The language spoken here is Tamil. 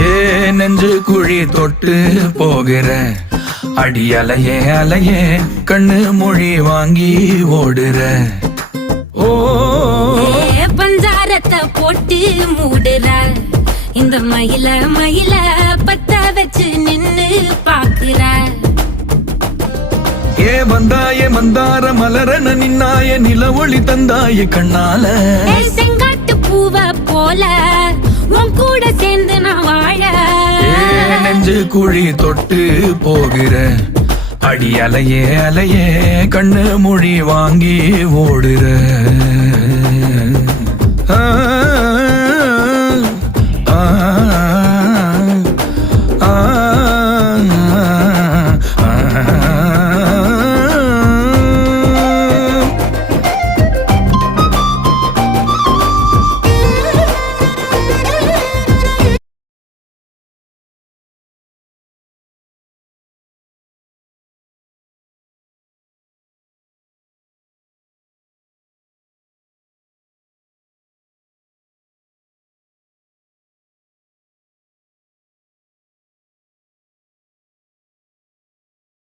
ஏ நெஞ்சு குழி தொட்டு போகிற அடி அலையே அலையே கண்ணு மொழி வாங்கி ஓடுற. ஓ பஞ்சாரத்தை போட்டு மூடுற இந்த மயில மயில பத்த வச்சு நின்னு பாக்குற. ஏ வந்தாய மந்தார மலரன நின்னாய நில ஒளி தந்தாய கண்ணால. செங்காட்டு பூவ போல உன் கூட சேர்ந்து நான் வாழ. நெஞ்சு குழி தொட்டு போகிற அடி அலையே அலையே கண்ணு மொழி வாங்கி ஓடுற. ஆ ஆ